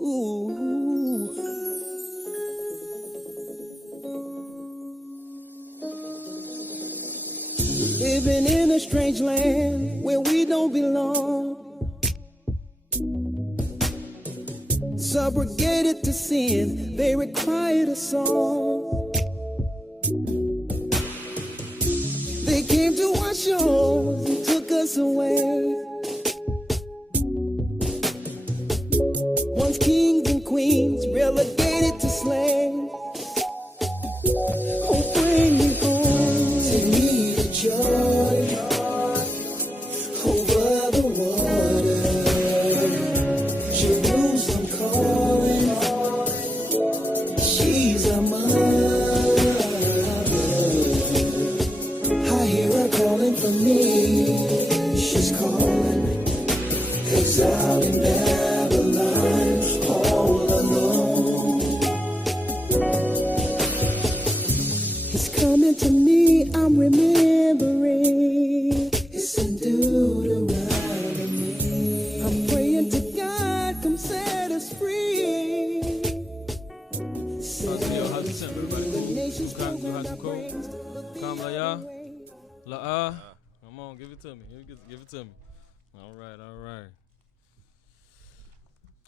Ooh. Living in a strange land where we don't belong. Subrogated to sin, they required a song. They came to our shores and took us away. Once kings and queens, relegated to slaves. Oh, bring me home. Take me to joy over the water. Jerusalem calling. She's a mother. I hear her calling for me. She's calling. Exiled in Babylon, all alone. It's coming to me, I'm remembering. It's in Deuteronomy. I'm praying to God, come set us free. How's it sound, everybody? Come la ya, la come on, give it to me. Give it to me. All right.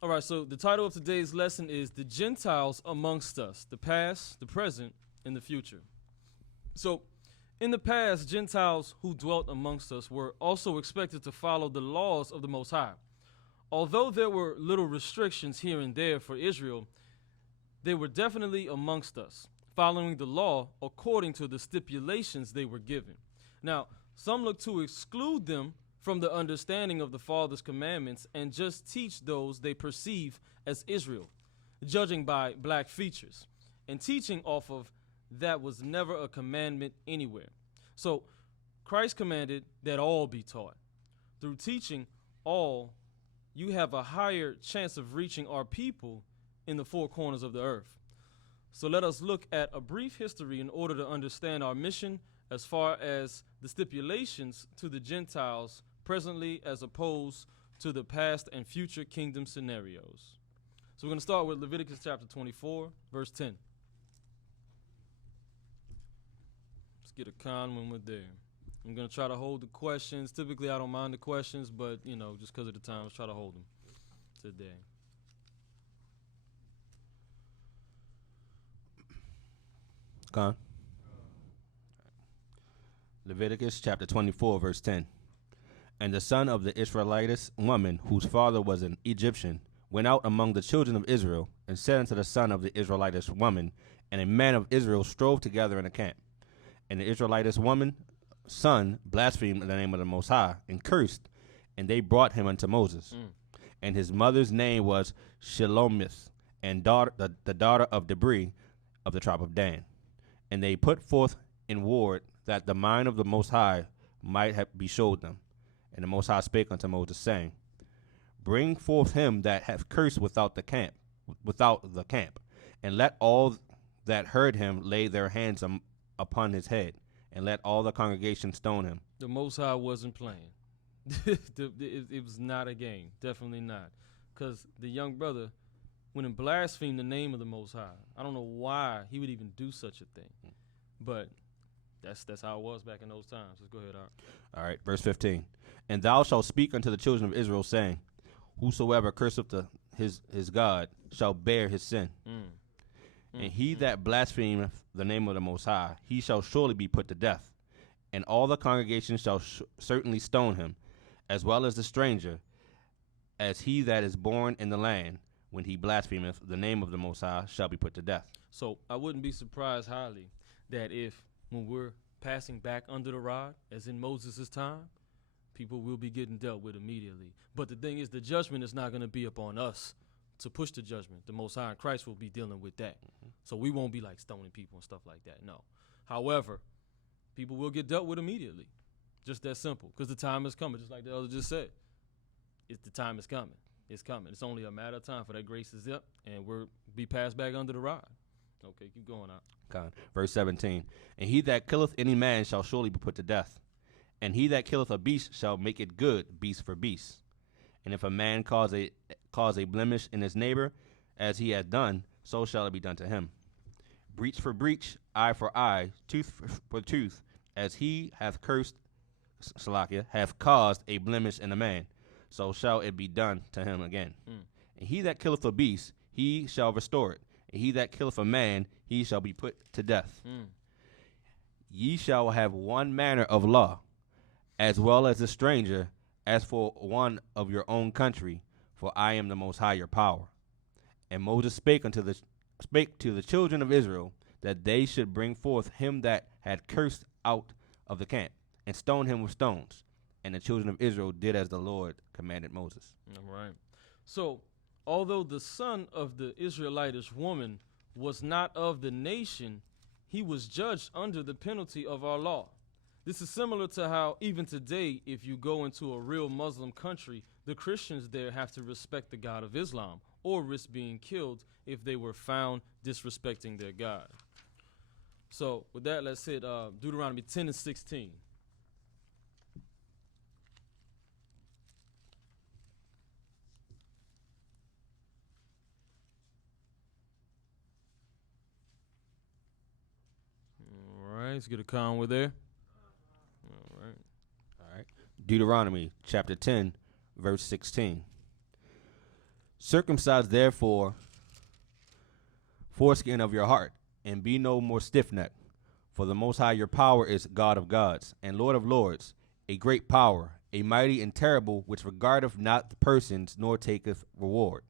All right, so the title of today's lesson is The Gentiles Amongst Us, the past, the present, and the future. So, in the past, Gentiles who dwelt amongst us were also expected to follow the laws of the Most High. Although there were little restrictions here and there for Israel, they were definitely amongst us, following the law according to the stipulations they were given. Now, some look to exclude them from the understanding of the Father's commandments and just teach those they perceive as Israel, judging by black features, and teaching off of that was never a commandment anywhere. So Christ commanded that all be taught. Through teaching all, you have a higher chance of reaching our people in the four corners of the earth. So let us look at a brief history in order to understand our mission as far as the stipulations to the Gentiles presently as opposed to the past and future kingdom scenarios. So we're going to start with Leviticus chapter 24, verse 10. Let's get a con when we're there. I'm going to try to hold the questions. Typically, I don't mind the questions, but, just because of the time, let's try to hold them today. Con. Leviticus chapter 24, verse 10. And the son of the Israelitess woman, whose father was an Egyptian, went out among the children of Israel, and said unto the son of the Israelitess woman, and a man of Israel strove together in a camp. And the Israelitess woman's son blasphemed the name of the Most High, and cursed, and they brought him unto Moses. And his mother's name was Shelomith, and the daughter of Debri of the tribe of Dan. And they put forth in ward that the mind of the Most High might be showed them. And the Most High spake unto Moses, saying, Bring forth him that hath cursed without the camp, and let all that heard him lay their hands upon his head, and let all the congregation stone him. The Most High wasn't playing. It was not a game. Definitely not. Because the young brother went and blasphemed the name of the Most High. I don't know why he would even do such a thing. But that's how it was back in those times. Let's go ahead, Art. All right, verse 15. And thou shalt speak unto the children of Israel, saying, Whosoever curseth his God shall bear his sin. And he that blasphemeth the name of the Most High, he shall surely be put to death. And all the congregation shall certainly stone him, as well as the stranger, as he that is born in the land, when he blasphemeth the name of the Most High, shall be put to death. So I wouldn't be surprised highly that if, when we're passing back under the rod, as in Moses' time, people will be getting dealt with immediately. But the thing is, the judgment is not going to be upon us to push the judgment. The Most High and Christ will be dealing with that. So we won't be like stoning people and stuff like that, no. However, people will get dealt with immediately. Just that simple, because the time is coming, just like the other just said. The time is coming. It's coming. It's only a matter of time for that grace is up, and we'll be passed back under the rod. Okay, keep going out. Verse 17. And he that killeth any man shall surely be put to death. And he that killeth a beast shall make it good, beast for beast. And if a man cause cause a blemish in his neighbor, as he hath done, so shall it be done to him. Breach for breach, eye for eye, tooth for tooth, as he hath cursed, Salakia, hath caused a blemish in a man, so shall it be done to him again. And he that killeth a beast, he shall restore it. And he that killeth a man, he shall be put to death. Ye shall have one manner of law, as well as the stranger, as for one of your own country, for I am the Most High your power. And Moses spake to the children of Israel, that they should bring forth him that had cursed out of the camp, and stone him with stones. And the children of Israel did as the Lord commanded Moses. All right. So, although the son of the Israelitish woman was not of the nation, he was judged under the penalty of our law. This is similar to how even today, if you go into a real Muslim country, the Christians there have to respect the God of Islam or risk being killed if they were found disrespecting their God. So with that, let's hit Deuteronomy 10 and 16. All right, let's get a conway there. All right. Deuteronomy chapter 10, verse 16. Circumcise therefore foreskin of your heart, and be no more stiff-necked. For the Most High your power is God of gods, and Lord of lords, a great power, a mighty and terrible, which regardeth not the persons, nor taketh reward.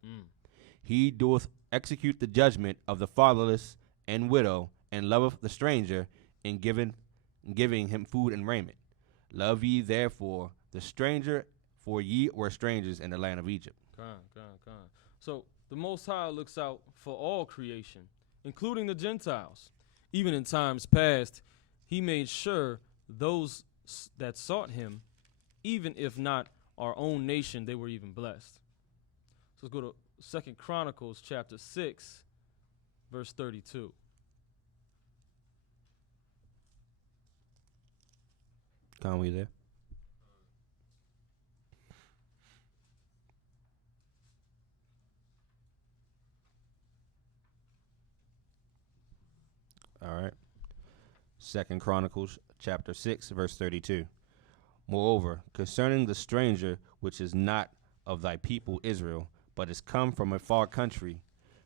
He doeth execute the judgment of the fatherless and widow, and loveth the stranger, in giving him food and raiment. Love ye therefore the stranger, for ye were strangers in the land of Egypt. So the Most High looks out for all creation, including the Gentiles. Even in times past, he made sure those that sought him, even if not our own nation, they were even blessed. So let's go to 2 Chronicles chapter 6, verse 32. Conway there. All right. 2 Chronicles chapter 6, verse 32. Moreover, concerning the stranger which is not of thy people Israel, but is come from a far country,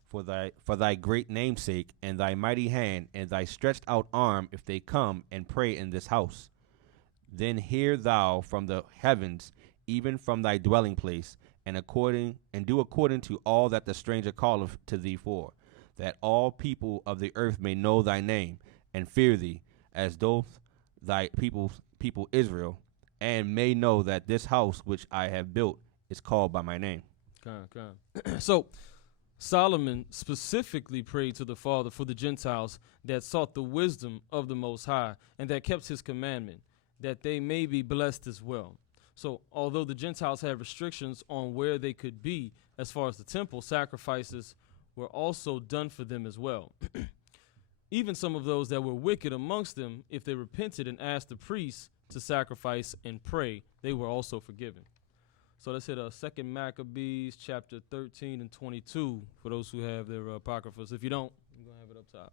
for thy great namesake, and thy mighty hand, and thy stretched out arm, if they come and pray in this house, then hear thou from the heavens, even from thy dwelling place, and do according to all that the stranger calleth to thee for, that all people of the earth may know thy name, and fear thee, as doth thy people Israel, and may know that this house which I have built is called by my name. So Solomon specifically prayed to the Father for the Gentiles that sought the wisdom of the Most High and that kept his commandment, that they may be blessed as well. So although the Gentiles had restrictions on where they could be as far as the temple, sacrifices were also done for them as well. Even some of those that were wicked amongst them, if they repented and asked the priests to sacrifice and pray, they were also forgiven. So let's hit 2 Maccabees chapter 13 and 22 for those who have their apocryphas. If you don't, I'm going to have it up top.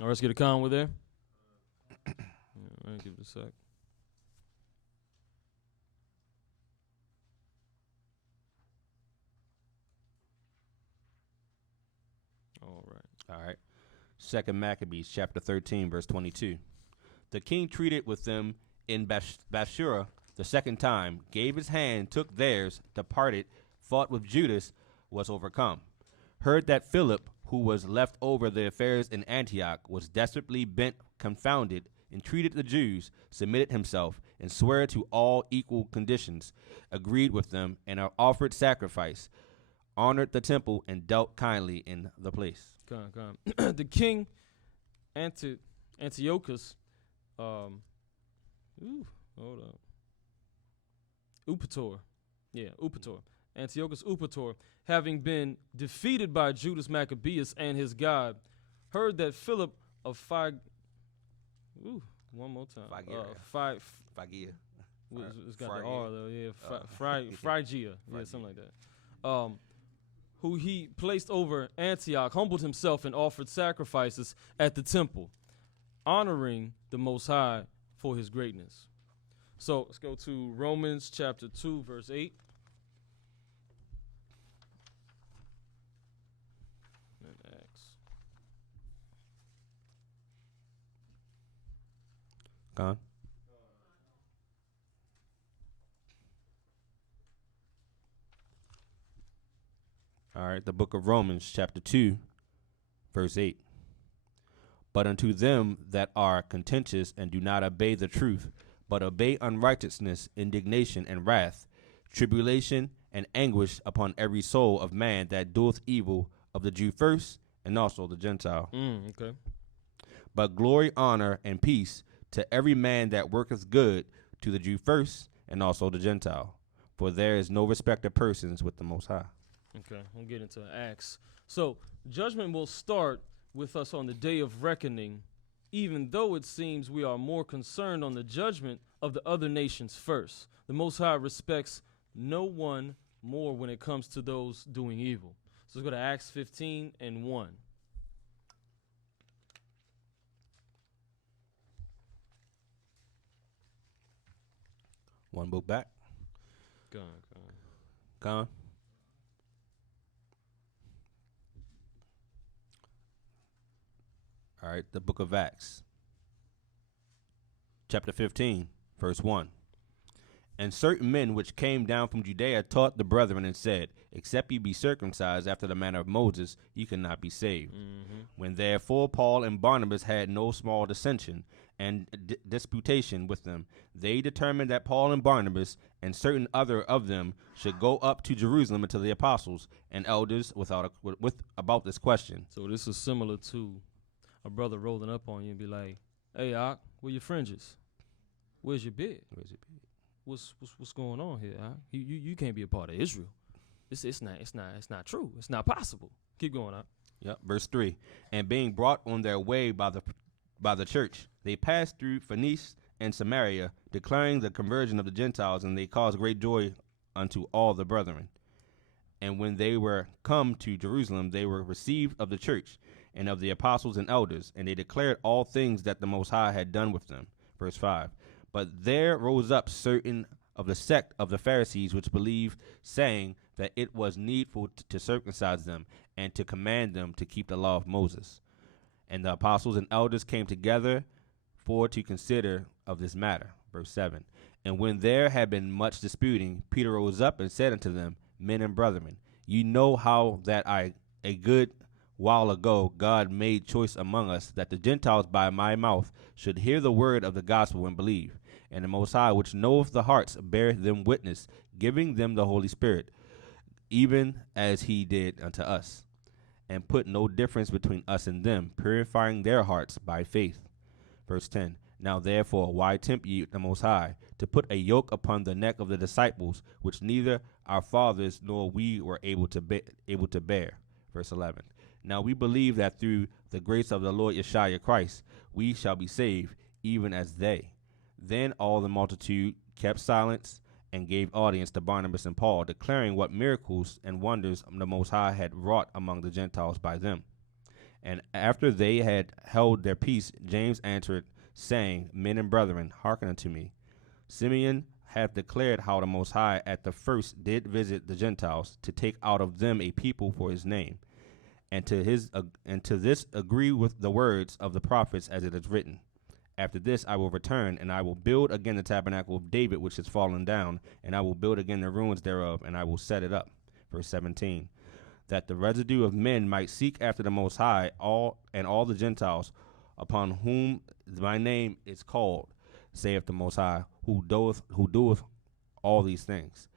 All right, let's get a conway there. All right, give it a sec. All right. 2 Maccabees chapter 13, verse 22. The king treated with them in Bathsheba the second time, gave his hand, took theirs, departed, fought with Judas, was overcome. Heard that Philip, who was left over the affairs in Antioch, was desperately bent, confounded, entreated the Jews, submitted himself, and swore to all equal conditions, agreed with them, and offered sacrifice, honored the temple, and dealt kindly in the place. The king Antiochus, Antiochus Upator, having been defeated by Judas Maccabeus and his God, heard that Philip of one more time. Phrygia. It's got the R though, yeah. Phrygia, yeah, something like that. Who he placed over Antioch, humbled himself and offered sacrifices at the temple, honoring the Most High for his greatness. So let's go to Romans chapter 2, verse 8. And Acts. Gone. All right, the book of Romans, chapter 2, verse 8. But unto them that are contentious and do not obey the truth, but obey unrighteousness, indignation, and wrath, tribulation, and anguish upon every soul of man that doeth evil, of the Jew first, and also the Gentile. Okay. But glory, honor, and peace to every man that worketh good, to the Jew first, and also the Gentile. For there is no respect of persons with the Most High. Okay, we'll get into Acts. So judgment will start with us on the day of reckoning, even though it seems we are more concerned on the judgment of the other nations first. The Most High respects no one more when it comes to those doing evil. So let's go to Acts 15 and 1. One book back. Gone. All right, the book of Acts, chapter 15, verse 1. And certain men which came down from Judea taught the brethren and said, except ye be circumcised after the manner of Moses, ye cannot be saved. When therefore Paul and Barnabas had no small dissension and disputation with them, they determined that Paul and Barnabas and certain other of them should go up to Jerusalem unto the apostles and elders about this question. So this is similar to a brother rolling up on you and be like, hey, Ak, where your fringes? Where's your beard? What's going on here? Ak? You can't be a part of Israel. It's not true. It's not possible. Keep going, Ak. Yep. Verse 3. And being brought on their way by the church, they passed through Phoenicia and Samaria, declaring the conversion of the Gentiles, and they caused great joy unto all the brethren. And when they were come to Jerusalem, they were received of the church and of the apostles and elders, and they declared all things that the Most High had done with them. Verse 5. But there rose up certain of the sect of the Pharisees which believed, saying that it was needful to circumcise them and to command them to keep the law of Moses. And the apostles and elders came together for to consider of this matter. Verse 7. And when there had been much disputing, Peter rose up and said unto them, Men and brethren, ye know how that a good while ago God made choice among us that the Gentiles by my mouth should hear the word of the gospel and believe. And the Most High, which knoweth the hearts, beareth them witness, giving them the Holy Spirit, even as he did unto us, and put no difference between us and them, purifying their hearts by faith. Verse 10. Now therefore, why tempt ye the Most High to put a yoke upon the neck of the disciples, which neither our fathers nor we were able to bear? Verse 11. Now we believe that through the grace of the Lord Yeshua Christ, we shall be saved, even as they. Then all the multitude kept silence and gave audience to Barnabas and Paul, declaring what miracles and wonders the Most High had wrought among the Gentiles by them. And after they had held their peace, James answered, saying, Men and brethren, hearken unto me. Simeon hath declared how the Most High at the first did visit the Gentiles, to take out of them a people for his name. And to this agree with the words of the prophets, as it is written. After this I will return, and I will build again the tabernacle of David, which is fallen down, and I will build again the ruins thereof, and I will set it up. Verse 17. That the residue of men might seek after the Most High, all the Gentiles, upon whom my name is called, saith the Most High, who doeth all these things.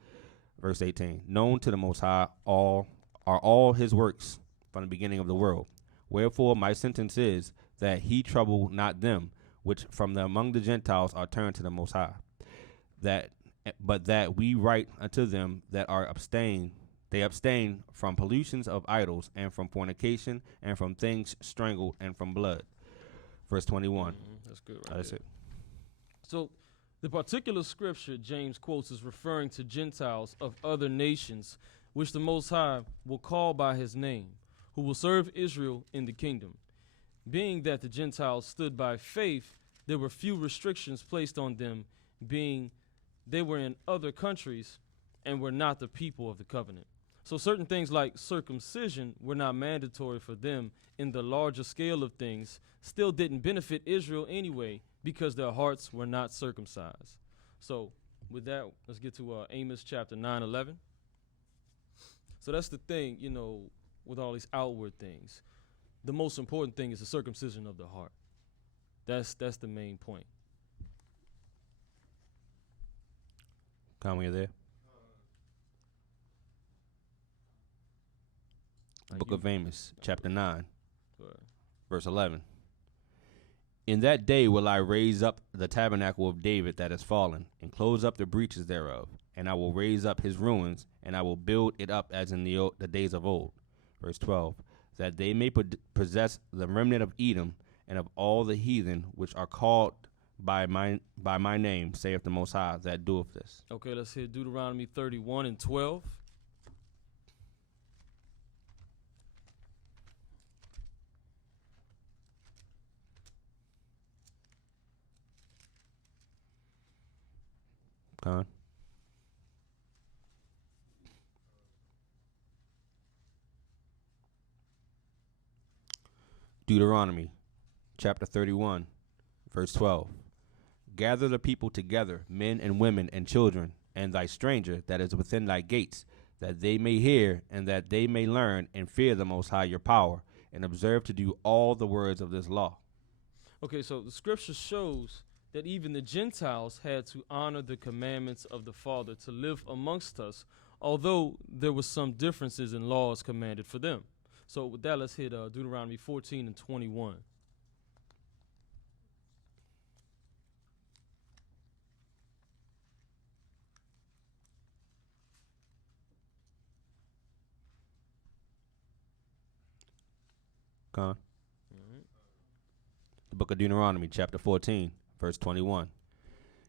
Verse 18. Known to the Most High are all his works from the beginning of the world. Wherefore my sentence is that he trouble not them which from among the Gentiles are turned to the Most High, but that we write unto them that are abstained They abstain from pollutions of idols, and from fornication, and from things strangled, and from blood. Verse 21. That's good right That's there. it. So the particular scripture James quotes is referring to Gentiles of other nations, which the Most High will call by his name, who will serve Israel in the kingdom. Being that the Gentiles stood by faith, there were few restrictions placed on them, being they were in other countries and were not the people of the covenant. So certain things like circumcision were not mandatory for them in the larger scale of things, still didn't benefit Israel anyway because their hearts were not circumcised. So with that, let's get to Amos chapter 9:11. So that's the thing, you know, with all these outward things. The most important thing is the circumcision of the heart. That's the main point. Conway, you there? Book of Amos, chapter 9, verse 11. In that day will I raise up the tabernacle of David that is fallen, and close up the breaches thereof, and I will raise up his ruins, and I will build it up as in the days of old. Verse 12. That they may possess the remnant of Edom, and of all the heathen which are called by my name, saith the Most High, that doeth this. Okay, let's hit Deuteronomy 31:12. Con. Deuteronomy chapter 31, verse 12. Gather the people together, men and women and children, and thy stranger that is within thy gates, that they may hear, and that they may learn and fear the Most High your power, and observe to do all the words of this law. Okay, so the scripture shows that even the Gentiles had to honor the commandments of the Father to live amongst us, although there were some differences in laws commanded for them. So with that, let's hit Deuteronomy 14:21. Con. The book of Deuteronomy, chapter 14, verse 21.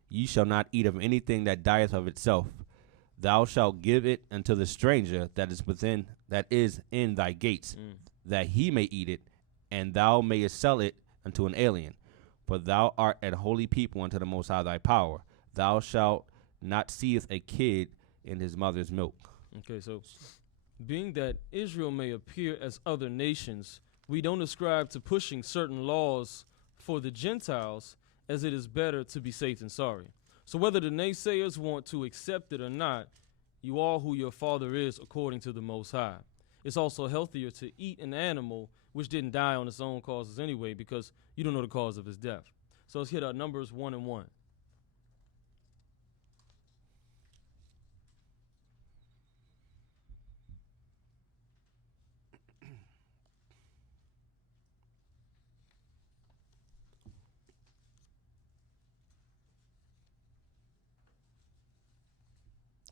Ye shall not eat of anything that dieth of itself. Thou shalt give it unto the stranger that is in thy gates, that he may eat it, and thou mayest sell it unto an alien. For thou art a holy people unto the Most High thy power. Thou shalt not seethe a kid in his mother's milk. Okay, so being that Israel may appear as other nations, we don't ascribe to pushing certain laws for the Gentiles, as it is better to be safe than sorry. So whether the naysayers want to accept it or not, you are who your father is according to the Most High. It's also healthier to eat an animal which didn't die on its own causes anyway, because you don't know the cause of his death. So let's hit Numbers 1:1.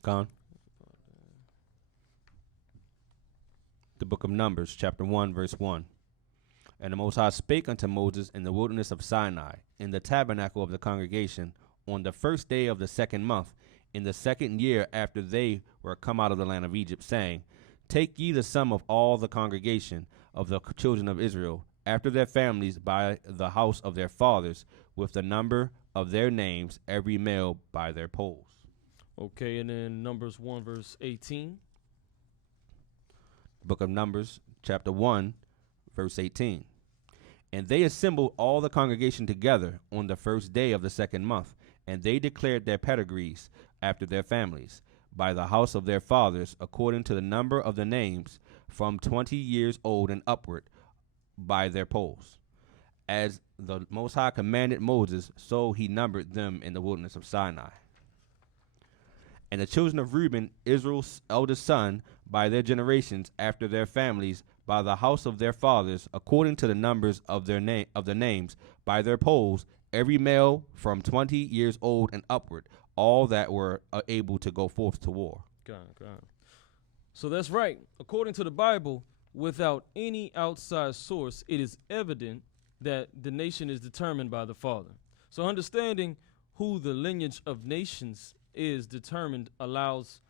Con. The book of Numbers, chapter 1, verse 1. And the Most High spake unto Moses in the wilderness of Sinai, in the tabernacle of the congregation, on the first day of the second month, in the second year after they were come out of the land of Egypt, saying, Take ye the sum of all the congregation of the children of Israel, after their families by the house of their fathers, with the number of their names, every male by their polls. Okay, and then Numbers 1, verse 18. Book of Numbers, chapter 1, verse 18. And they assembled all the congregation together on the first day of the second month, and they declared their pedigrees after their families, by the house of their fathers, according to the number of the names, from 20 years old and upward, by their polls. As the Most High commanded Moses, so he numbered them in the wilderness of Sinai. And the children of Reuben, Israel's eldest son, by their generations, after their families, by the house of their fathers, according to the numbers of their names, by their polls, every male from 20 years old and upward, all that were able to go forth to war. Got it. So that's right. According to the Bible, without any outside source, it is evident that the nation is determined by the Father. So understanding who the lineage of nations is determined allows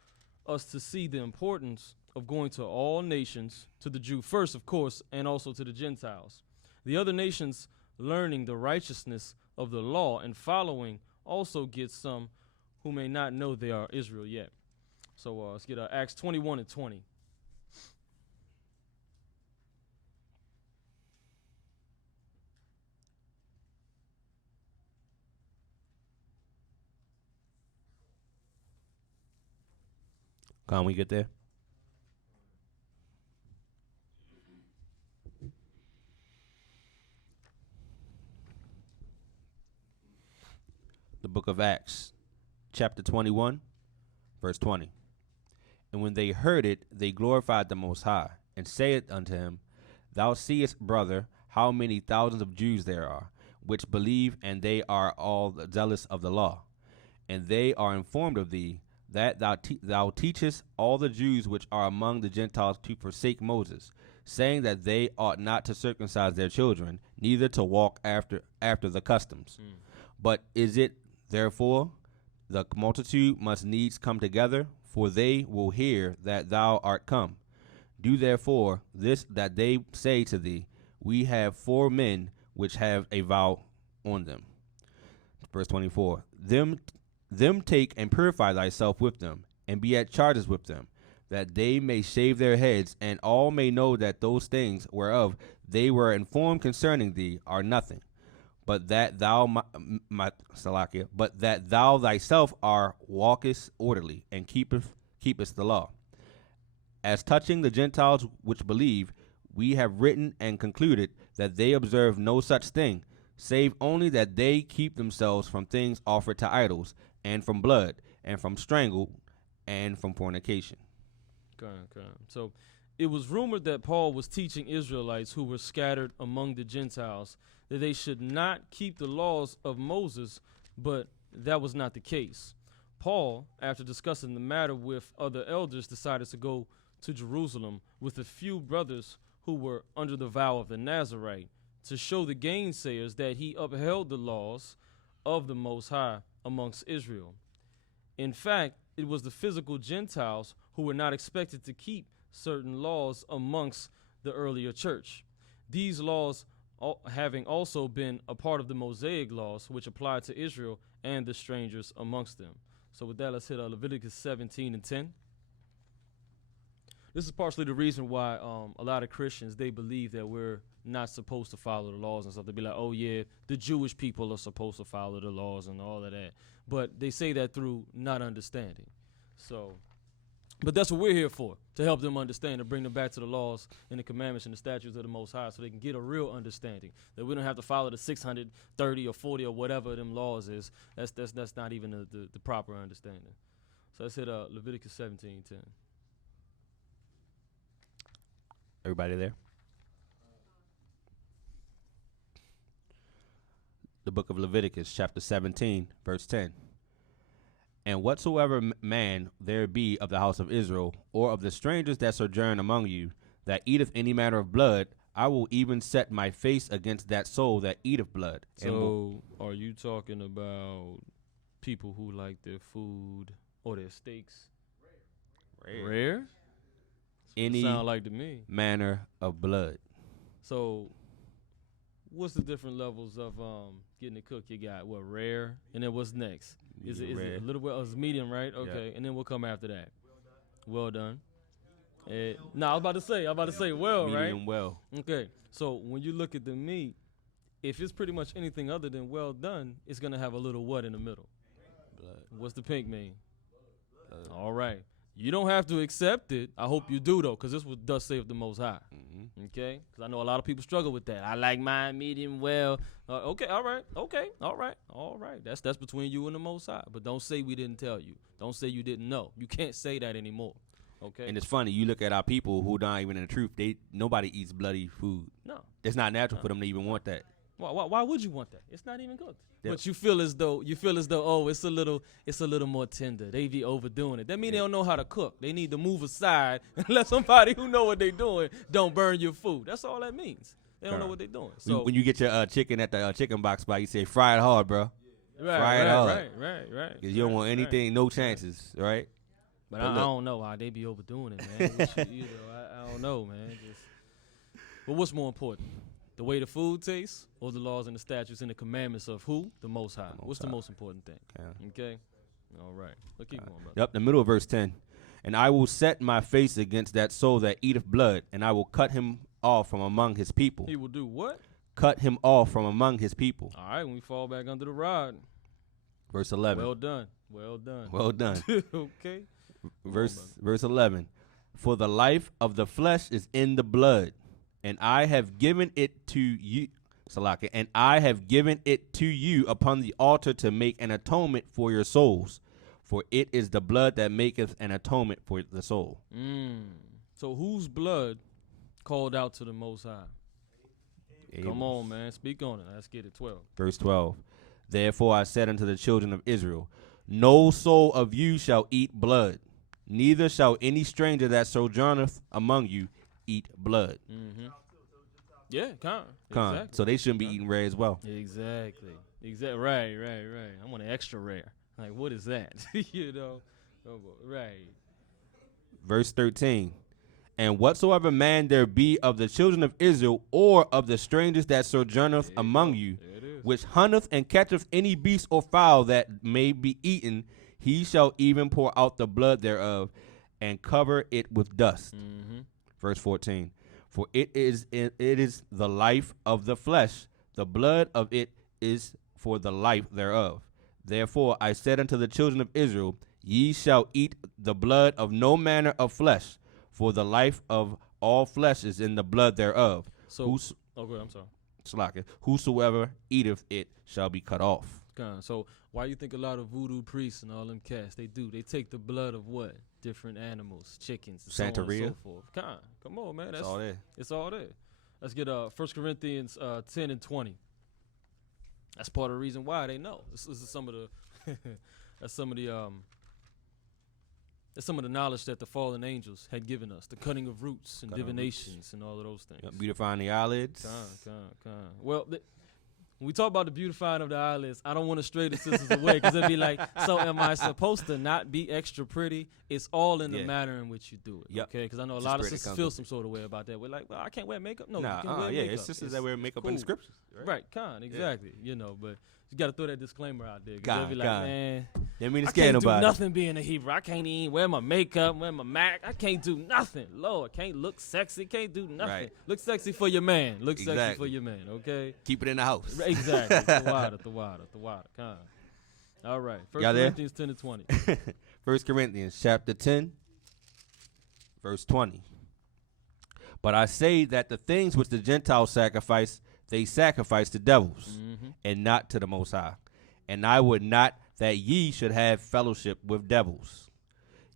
us to see the importance of going to all nations, to the Jew first, of course, and also to the Gentiles. The other nations learning the righteousness of the law and following also gets some who may not know they are Israel yet. So let's get Acts 21 and 20. Can we get there? The book of Acts, chapter 21, verse 20. And when they heard it, they glorified the Most High, and said unto him, Thou seest, brother, how many thousands of Jews there are, which believe, and they are all zealous of the law. And they are informed of thee, that thou teachest all the Jews which are among the Gentiles to forsake Moses, saying that they ought not to circumcise their children, neither to walk after the customs. But is it, therefore, the multitude must needs come together, for they will hear that thou art come. Do therefore this that they say to thee, We have 4 men which have a vow on them. Verse 24. Them take and purify thyself with them, and be at charges with them, that they may shave their heads, and all may know that those things whereof they were informed concerning thee are nothing, but that thou but that thou thyself walkest orderly, and keepest the law. As touching the Gentiles which believe, we have written and concluded that they observe no such thing, save only that they keep themselves from things offered to idols, and from blood, and from strangle, and from fornication. Okay. So it was rumored that Paul was teaching Israelites who were scattered among the Gentiles that they should not keep the laws of Moses, but that was not the case. Paul, after discussing the matter with other elders, decided to go to Jerusalem with a few brothers who were under the vow of the Nazarite to show the gainsayers that he upheld the laws of the Most High amongst Israel. In fact, it was the physical Gentiles who were not expected to keep certain laws amongst the earlier church. These laws having also been a part of the Mosaic laws, which applied to Israel and the strangers amongst them. So with that, let's hit Leviticus 17 and 10. This is partially the reason why a lot of Christians, they believe that we're not supposed to follow the laws and stuff. They'll be like, oh yeah, the Jewish people are supposed to follow the laws and all of that. But they say that through not understanding. So, but that's what we're here for, to help them understand and bring them back to the laws and the commandments and the statutes of the Most High so they can get a real understanding. That we don't have to follow the 630 or 40 or whatever them laws is. That's not even the proper understanding. So let's hit Leviticus 17:10. Everybody there? The book of Leviticus, chapter 17, verse 10. And whatsoever man there be of the house of Israel, or of the strangers that sojourn among you, that eateth any manner of blood, I will even set my face against that soul that eateth blood. So are you talking about people who like their food or their steaks rare? Any sound like to me manner of blood. So what's the different levels of getting it cooked? You got what, rare, and then what's next? Is it a little bit? It's medium, right? Okay, yeah. And then we'll come after that. Well done. I was about to say well, medium, right? Medium well. Okay, so when you look at the meat, if it's pretty much anything other than well done, it's gonna have a little what in the middle? Blood. What's the pink mean? Blood. All right. You don't have to accept it. I hope you do, though, because this was thus saith the Most High. Mm-hmm. Okay? Because I know a lot of people struggle with that. I like mine medium well. Okay, all right. Okay, all right. That's between you and the Most High. But don't say we didn't tell you. Don't say you didn't know. You can't say that anymore. Okay? And it's funny. You look at our people who not even in the truth. Nobody eats bloody food. No. It's not natural for them to even want that. Why would you want that? It's not even good. Yep. But you feel as though oh, it's a little more tender. They be overdoing it. That means they don't know how to cook. They need to move aside and let somebody who know what they're doing don't burn your food. That's all that means. They don't know what they're doing. So when you get your chicken at the chicken box spot, you say fry it hard, bro. Fry it hard. Right. Because you don't want anything, no chances, right? But I don't know why they be overdoing it, man. I don't know, man. But what's more important? The way the food tastes or the laws and the statutes and the commandments of who? The Most High. What's the most important thing? Okay? All right. Let's keep going, brother. Yep, the middle of verse 10. And I will set my face against that soul that eateth blood, and I will cut him off from among his people. He will do what? Cut him off from among his people. All right, when we fall back under the rod. Verse 11. Well done. Well done. Okay. Verse 11. For the life of the flesh is in the blood, and I have given it to you, Salaka, and I have given it to you upon the altar to make an atonement for your souls. For it is the blood that maketh an atonement for the soul. So whose blood called out to the Most High? Abel's. Come on, man. Speak on it. Let's get it. 12. Verse 12. Therefore I said unto the children of Israel, no soul of you shall eat blood, neither shall any stranger that sojourneth among you eat blood. Mm-hmm. Yeah, con. Exactly. So they shouldn't be eating rare as well. Exactly. Right. I want an extra rare. Like, what is that? You know? Right. Verse 13. And whatsoever man there be of the children of Israel or of the strangers that sojourneth among you, which hunteth and catcheth any beast or fowl that may be eaten, he shall even pour out the blood thereof and cover it with dust. Mm-hmm. Verse 14. For it is the life of the flesh, the blood of it is for the life thereof. Therefore I said unto the children of Israel, ye shall eat the blood of no manner of flesh, for the life of all flesh is in the blood thereof. So, I'm sorry. Whosoever eateth it shall be cut off. So why you think a lot of voodoo priests and all them cats, they take the blood of what? Different animals, chickens, so on and so forth. Come on, man. That's all there. It's all there. Let's get 1 Corinthians 10 and 20. That's part of the reason why they know. This is some of the that's some of the knowledge that the fallen angels had given us, the cutting of roots and divinations and all of those things. Beautifying the eyelids. Well, when we talk about the beautifying of the eyelids, I don't want to stray the sisters away because it'd be like, so am I supposed to not be extra pretty? It's all in the manner in which you do it, okay? Because I know a lot of sisters feel some sort of way about that. We're like, well, I can't wear makeup. No, you can wear makeup. It's sisters that wear makeup in the scriptures. Right, exactly. You know, but you got to throw that disclaimer out there. They'll be like, man, I can't do nothing being a Hebrew. I can't even wear my makeup, wear my Mac. I can't do nothing. Lord, can't look sexy. Can't do nothing. Right. Look sexy for your man. Sexy for your man, okay? Keep it in the house. Exactly. The water. All right. 1 Corinthians 10 to 20. 1 Corinthians chapter 10, verse 20. But I say that the things which the Gentiles sacrifice, they sacrifice to devils, and not to the Most High. And I would not that ye should have fellowship with devils.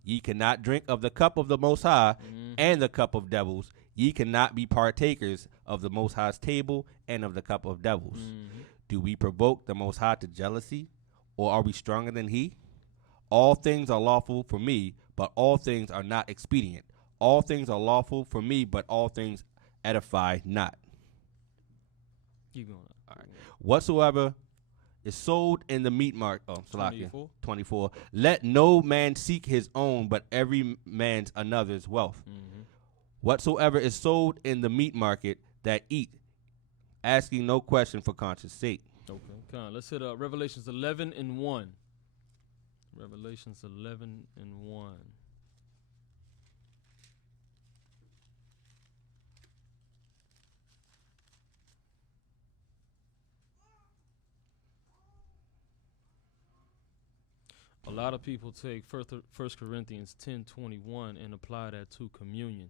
Ye cannot drink of the cup of the Most High and the cup of devils. Ye cannot be partakers of the Most High's table and of the cup of devils. Do we provoke the Most High to jealousy, or are we stronger than he? All things are lawful for me, but all things are not expedient. All things are lawful for me, but all things edify not. Keep going. All right. Whatsoever is sold in the meat market, 24. Let no man seek his own, but every man's another's wealth. Whatsoever is sold in the meat market, that eat, asking no question for conscience sake. Okay, let's hit Revelations 11 and 1. Revelations 11 and 1. A lot of people take 1 Corinthians 10:21 and apply that to communion.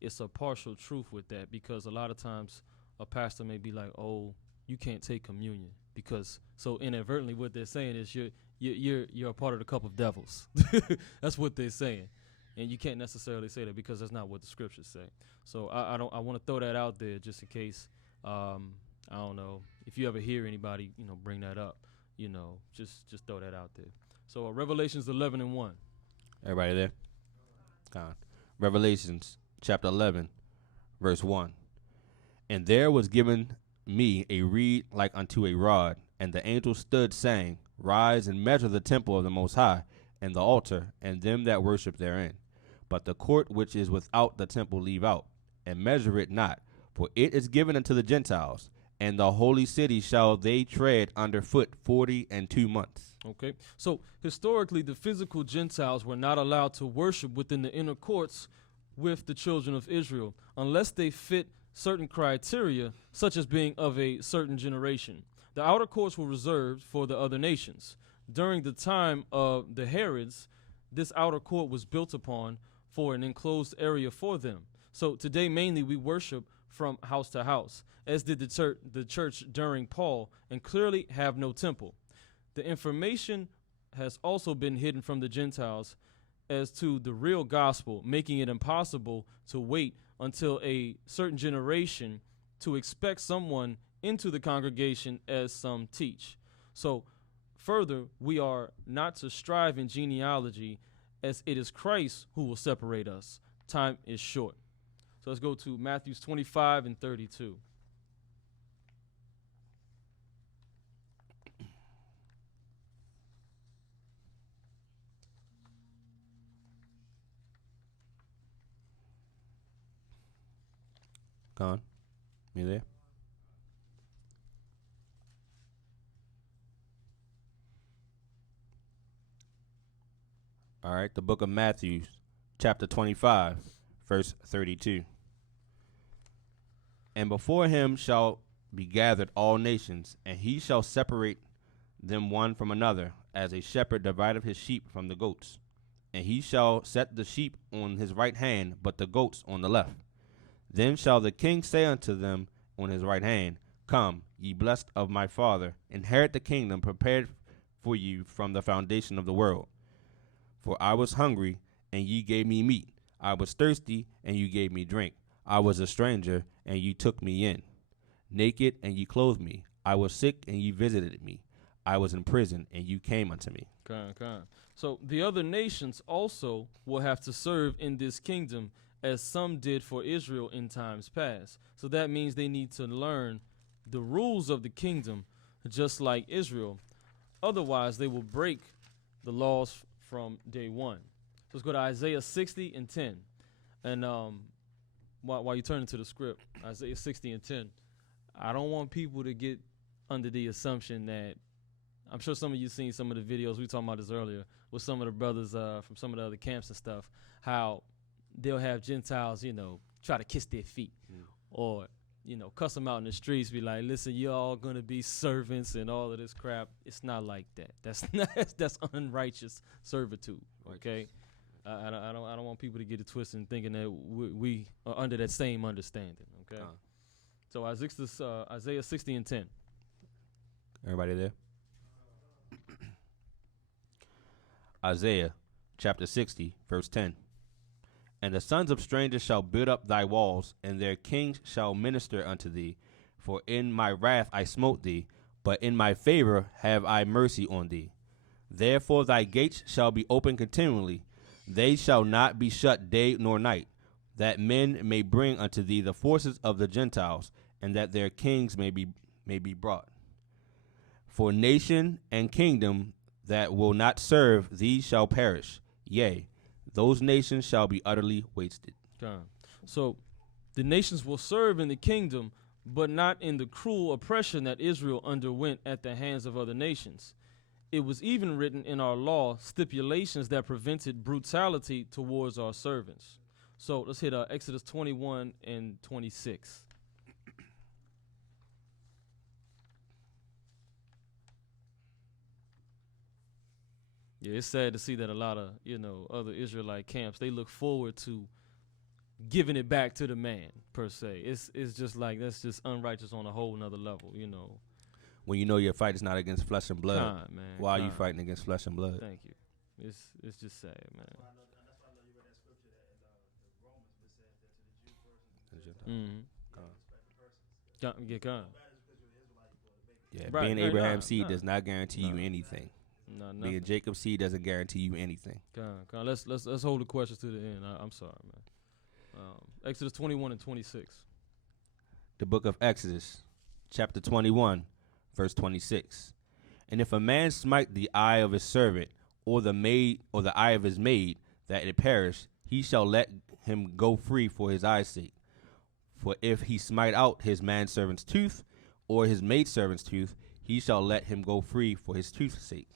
It's a partial truth with that because a lot of times a pastor may be like, "Oh, you can't take communion because." So inadvertently, what they're saying is you're a part of the cup of devils. That's what they're saying, and you can't necessarily say that because that's not what the scriptures say. So I want to throw that out there just in case I don't know if you ever hear anybody, bring that up. Just throw that out there. So Revelations 11 and 1. Everybody there? Con. Revelations chapter 11, verse 1. And there was given me a reed like unto a rod, and the angel stood, saying, Rise and measure the temple of the Most High, and the altar, and them that worship therein. But the court which is without the temple leave out, and measure it not, for it is given unto the Gentiles, and the holy city shall they tread under foot 42 months. Okay, so historically, the physical Gentiles were not allowed to worship within the inner courts with the children of Israel unless they fit certain criteria, such as being of a certain generation. The outer courts were reserved for the other nations. During the time of the Herods, this outer court was built upon for an enclosed area for them. So today, mainly, we worship from house to house, as did the church during Paul, and clearly have no temple. The information has also been hidden from the Gentiles as to the real gospel, making it impossible to wait until a certain generation to expect someone into the congregation as some teach. So further, we are not to strive in genealogy, as it is Christ who will separate us. Time is short. So let's go to Matthew 25 and 32. Con. You there? All right, the book of Matthew, chapter 25, verse 32. And before him shall be gathered all nations, and he shall separate them one from another, as a shepherd divideth his sheep from the goats. And he shall set the sheep on his right hand, but the goats on the left. Then shall the king say unto them on his right hand, Come, ye blessed of my Father, inherit the kingdom prepared for you from the foundation of the world. For I was hungry, and ye gave me meat. I was thirsty, and you gave me drink. I was a stranger, and you took me in. Naked, and ye clothed me. I was sick, and ye visited me. I was in prison, and you came unto me. So the other nations also will have to serve in this kingdom, as some did for Israel in times past. So that means they need to learn the rules of the kingdom just like Israel. Otherwise, they will break the laws from day one. So let's go to Isaiah 60 and 10. And while you turn into the script, Isaiah 60 and 10, I don't want people to get under the assumption that, I'm sure some of you seen some of the videos, we were talking about this earlier, with some of the brothers from some of the other camps and stuff, how they'll have Gentiles, try to kiss their feet or, cuss them out in the streets, be like, listen, you're all going to be servants and all of this crap. It's not like that. That's unrighteous servitude, okay? I don't want people to get it twisted and thinking that we are under that same understanding, okay? So Isaiah 60 and 10. Everybody there? Isaiah chapter 60, verse 10. And the sons of strangers shall build up thy walls, and their kings shall minister unto thee. For in my wrath I smote thee, but in my favor have I mercy on thee. Therefore thy gates shall be open continually, they shall not be shut day nor night, that men may bring unto thee the forces of the Gentiles, and that their kings may be brought. For nation and kingdom that will not serve thee shall perish, yea, those nations shall be utterly wasted. So the nations will serve in the kingdom, but not in the cruel oppression that Israel underwent at the hands of other nations. It was even written in our law stipulations that prevented brutality towards our servants. So let's hit Exodus 21 and 26. Yeah, it's sad to see that a lot of, other Israelite camps, they look forward to giving it back to the man, per se. It's just like, that's just unrighteous on a whole nother level, When you know your fight is not against flesh and blood, man, why are you fighting against flesh and blood? Thank you. It's just sad, man. That's why I know you read that scripture that in Romans, it says that to the Jew first and to the Gentile. Mm-hmm. Respect the persons. Get gone. Because Yeah, Right, being right, Abraham's nah, seed nah. does not guarantee you Nah. anything. No, no. Being Jacob's seed doesn't guarantee you anything. Let's hold the questions to the end. I'm sorry, man. Exodus 21 and 26. The book of Exodus, chapter 21, verse 26. And if a man smite the eye of his servant, or the maid, or the eye of his maid, that it perish, he shall let him go free for his eye's sake. For if he smite out his manservant's tooth, or his maidservant's tooth, he shall let him go free for his tooth's sake.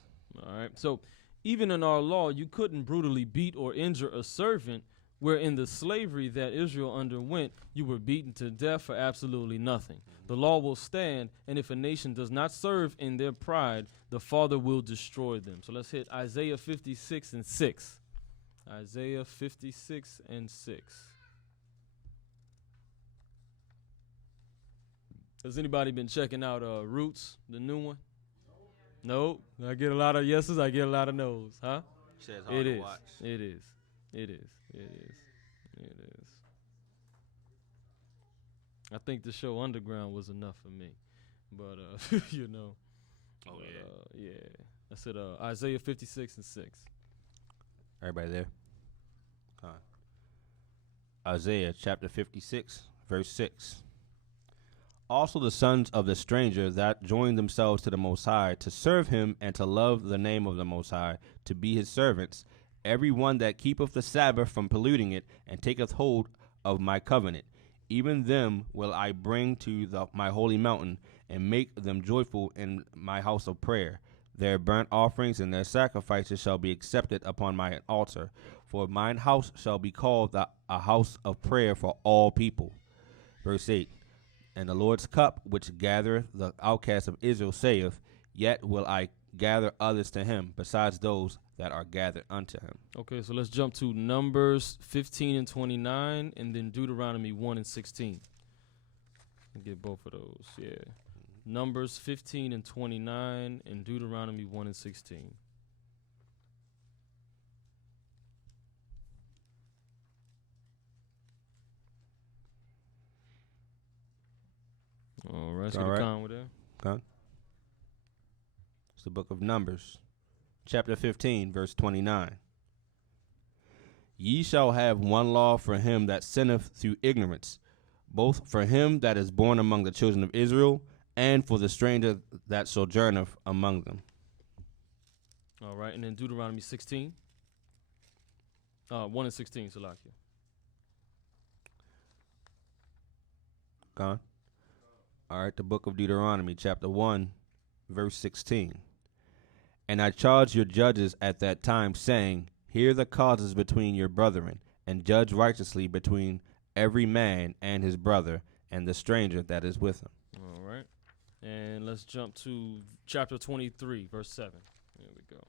All right. So even in our law, you couldn't brutally beat or injure a servant, where in the slavery that Israel underwent, you were beaten to death for absolutely nothing. The law will stand, and if a nation does not serve in their pride, the Father will destroy them. So let's hit Isaiah 56 and 6. Isaiah 56 and 6. Has anybody been checking out Roots, the new one? Nope. I get a lot of yeses, I get a lot of no's, huh? Says It is. It is. It is. It is. It is. I think the show Underground was enough for me, but you know. Oh yeah. Yeah. I said Isaiah 56 and 6. Everybody there? Come on. Isaiah chapter 56, verse 6. Also the sons of the stranger that join themselves to the Most High, to serve him and to love the name of the Most High, to be his servants, every one that keepeth the Sabbath from polluting it, and taketh hold of my covenant, even them will I bring to my holy mountain, and make them joyful in my house of prayer. Their burnt offerings and their sacrifices shall be accepted upon my altar. For mine house shall be called a house of prayer for all people. Verse 8. And the Lord's cup, which gathereth the outcasts of Israel, saith, Yet will I gather others to him, besides those that are gathered unto him. Okay, so let's jump to Numbers 15 and 29, and then Deuteronomy 1 and 16. I'll get both of those, yeah. Numbers 15 and 29, and Deuteronomy 1 and 16. All right, so All the right. con with that. Con? It's the book of Numbers, chapter 15, verse 29. Ye shall have one law for him that sinneth through ignorance, both for him that is born among the children of Israel, and for the stranger that sojourneth among them. All right, and then Deuteronomy 16. 1 and 16, Salakia. Con? All right, the book of Deuteronomy, chapter 1, verse 16. And I charge your judges at that time, saying, Hear the causes between your brethren, and judge righteously between every man and his brother, and the stranger that is with him. All right. And let's jump to chapter 23, verse 7. There we go.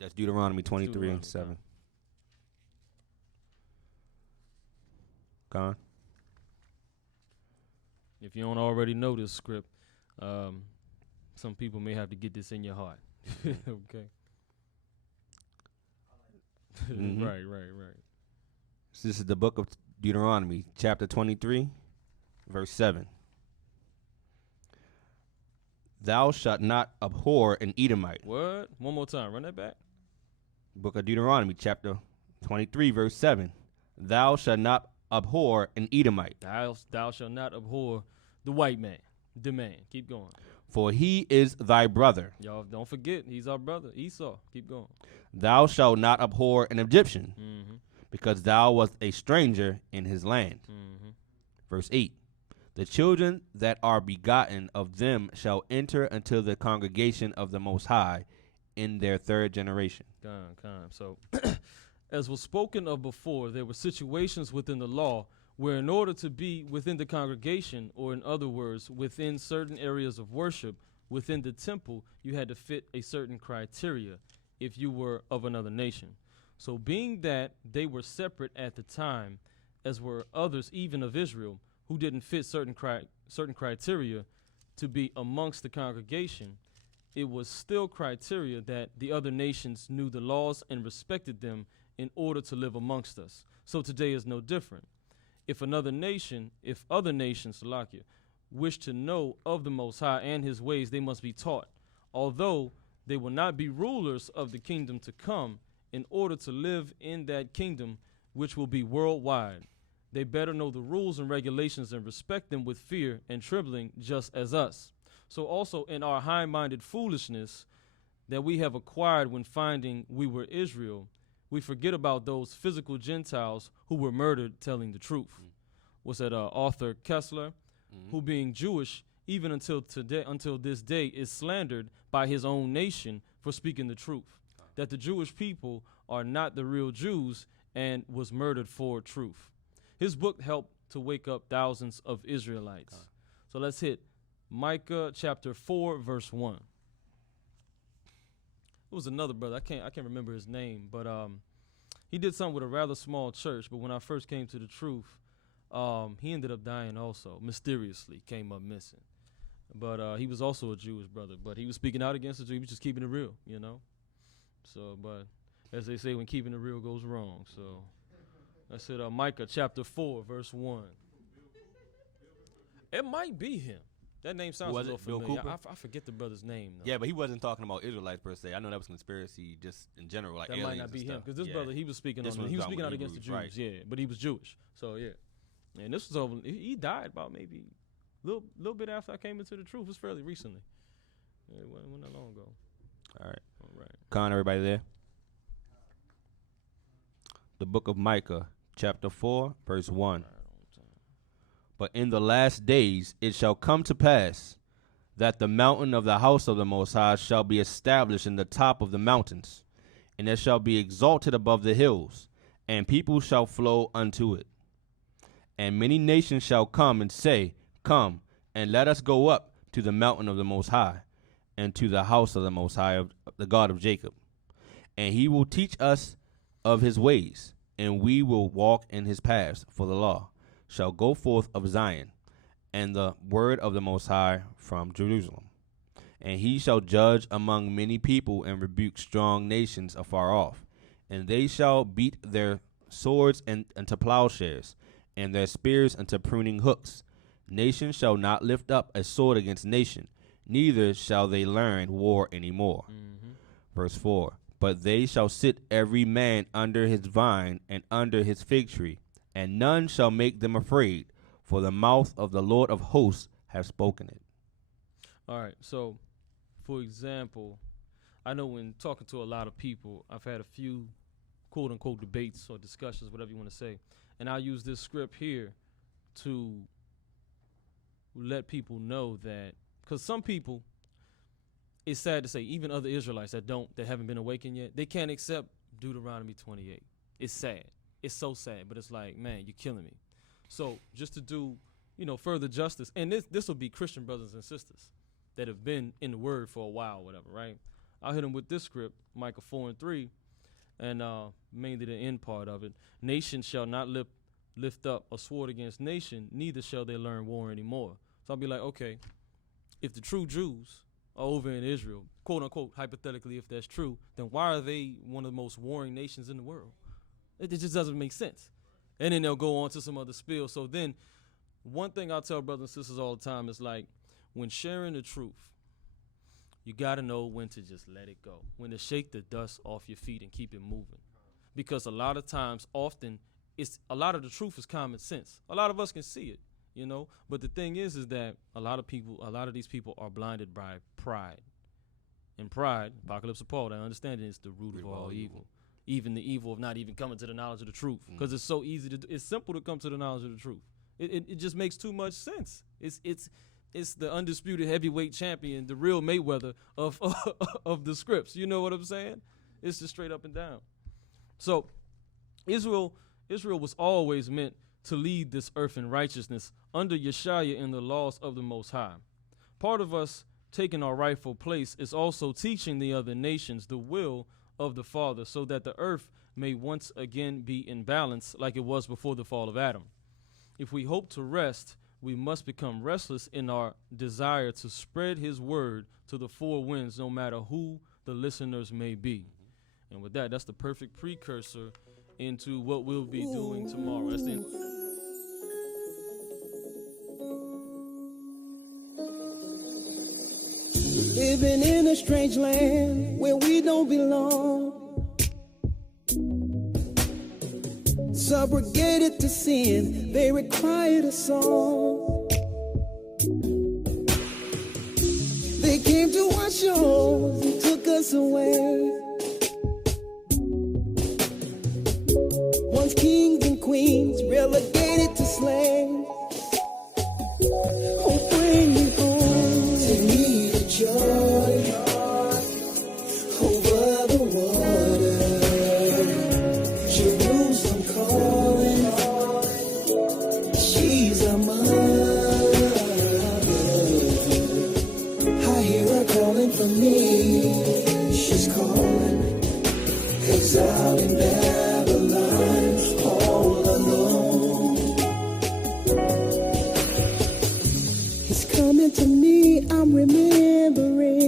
That's Deuteronomy 23 Deuteronomy, and 7. Con? If you don't already know this script, some people may have to get this in your heart. Okay. Mhm. Right. So this is the book of Deuteronomy, chapter 23, verse 7. Thou shalt not abhor an Edomite. What? One more time. Run that back. Book of Deuteronomy, chapter 23, verse 7. Thou shalt not abhor an Edomite, Thou shalt not abhor the white man, the man. Keep going. for he is thy brother. Y'all don't forget, he's our brother, Esau. Keep going. Thou shalt not abhor an Egyptian, Mm-hmm. because thou wast a stranger in his land. Mm-hmm. Verse 8. The children that are begotten of them shall enter into the congregation of the Most High in their third generation. So, as was spoken of before, there were situations within the law where in order to be within the congregation, or in other words, within certain areas of worship, within the temple, you had to fit a certain criteria if you were of another nation. So being that they were separate at the time, as were others even of Israel, who didn't fit certain criteria to be amongst the congregation, it was still criteria that the other nations knew the laws and respected them in order to live amongst us. So today is no different. If other nations, Salakia, wish to know of the Most High and his ways, they must be taught. Although they will not be rulers of the kingdom to come, in order to live in that kingdom, which will be worldwide, they better know the rules and regulations and respect them with fear and trembling, just as us. So also in our high-minded foolishness that we have acquired when finding we were Israel, we forget about those physical Gentiles who were murdered telling the truth. What's that, Arthur Kessler, who being Jewish, even until this day, is slandered by his own nation for speaking the truth, that the Jewish people are not the real Jews, and was murdered for truth. His book helped to wake up thousands of Israelites. So let's hit Micah chapter 4, verse 1. It was another brother, I can't remember his name, but he did something with a rather small church, but when I first came to the truth, he ended up dying also, mysteriously came up missing. But he was also a Jewish brother, but he was speaking out against the Jews, he was just keeping it real, you know. So, but as they say, when keeping it real goes wrong. So I said Micah chapter 4, verse 1. It might be him. That name sounds a little familiar. I forget the brother's name, though. Yeah, but he wasn't talking about Israelites per se. I know that was conspiracy just in general, like that aliens might not be and him, stuff. because this brother, he was speaking This on. one He was talking speaking out about against the Jews, Hebrews, right. yeah. But he was Jewish, so yeah. And this was over. He died about maybe little bit after I came into the truth. It was fairly recently. Yeah, it wasn't that long ago. All right. All right. Con, everybody there? The book of Micah, chapter 4, verse 1. But in the last days it shall come to pass that the mountain of the house of the Most High shall be established in the top of the mountains, and it shall be exalted above the hills, and people shall flow unto it. And many nations shall come and say, Come, and let us go up to the mountain of the Most High, and to the house of the Most High, of the God of Jacob. And he will teach us of his ways, and we will walk in his paths. For the law shall go forth of Zion, and the word of the Most High from Jerusalem. And he shall judge among many people, and rebuke strong nations afar off. And they shall beat their swords into plowshares, and their spears into pruning hooks. Nation shall not lift up a sword against nation, neither shall they learn war any more. Verse 4. But they shall sit every man under his vine and under his fig tree, and none shall make them afraid, for the mouth of the Lord of hosts have spoken it. All right. So, for example, I know when talking to a lot of people, I've had a few quote unquote debates or discussions, whatever you want to say, and I'll use this script here to let people know that, because some people, it's sad to say, even other Israelites that haven't been awakened yet, they can't accept Deuteronomy 28. It's sad. It's so sad, but it's like, man, you're killing me. So just to do, further justice, and this will be Christian brothers and sisters that have been in the word for a while, whatever, right? I'll hit them with this script, Micah 4 and 3, and mainly the end part of it. Nation shall not lift up a sword against nation, neither shall they learn war anymore. So I'll be like, okay, if the true Jews are over in Israel, quote unquote, hypothetically, if that's true, then why are they one of the most warring nations in the world? It just doesn't make sense. And then they'll go on to some other spiel. So then one thing I tell brothers and sisters all the time is, like, when sharing the truth, you got to know when to just let it go, when to shake the dust off your feet and keep it moving. Because a lot of times, often, a lot of the truth is common sense. A lot of us can see it, But the thing is that a lot of these people are blinded by pride. And pride, Apocalypse of Paul, that understanding is the root of all evil. Even the evil of not even coming to the knowledge of the truth. Because it's so easy it's simple to come to the knowledge of the truth. It just makes too much sense. It's the undisputed heavyweight champion, the real Mayweather of of the scripts. You know what I'm saying? It's just straight up and down. So Israel was always meant to lead this earth in righteousness under Yeshua in the laws of the Most High. Part of us taking our rightful place is also teaching the other nations the will of the Father, so that the earth may once again be in balance like it was before the fall of Adam. If we hope to rest, we must become restless in our desire to spread his word to the four winds, no matter who the listeners may be. And with that's the perfect precursor into what we'll be doing tomorrow. That's the Living in a strange land where we don't belong. Subjugated to sin, they required a song. They came to our shores and took us away. Once kings and queens, relegated to slaves. Oh, bring me home. Take me to joy over the water. Jerusalem calling. She's a mother. I hear her calling for me. She's calling. Exiled in Babylon, all alone. It's coming to me, I'm remembering.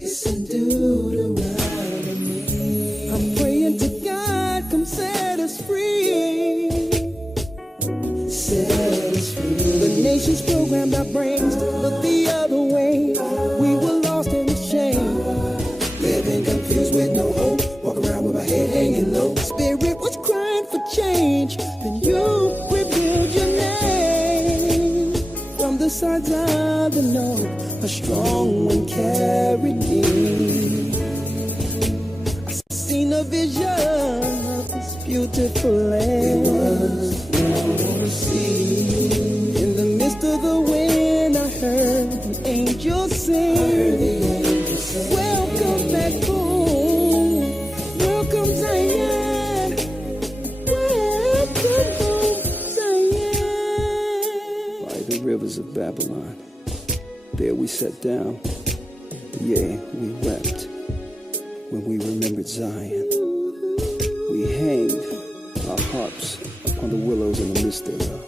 It's in Deuteronomy. I'm praying to God, come set us free. Set us free. The nation's programmed our brains to look the other way. We were lost in shame, living confused with no hope. Walk around with my head hanging low. Spirit was crying for change. Then you revealed your name. From the sides of the north, a strong one carried me. I seen a vision of this beautiful land. It was no sea. In the midst of the wind, I heard an angel sing. Welcome back home. Welcome Zion. Welcome home, Zion. By the rivers of Babylon, there we sat down. Yea, we wept when we remembered Zion. We hanged our harps upon the willows in the midst thereof.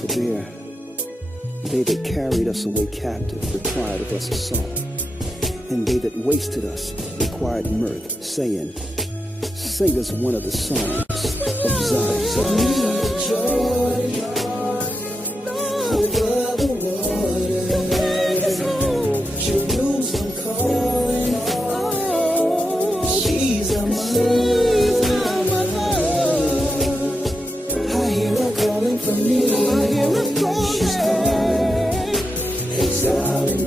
For there, they that carried us away captive required of us a song. And they that wasted us required mirth, saying, sing us one of the songs of Zion. Joy over the water. Jerusalem calling. She's a mother. I hear her calling for me. She's calling. Exiled in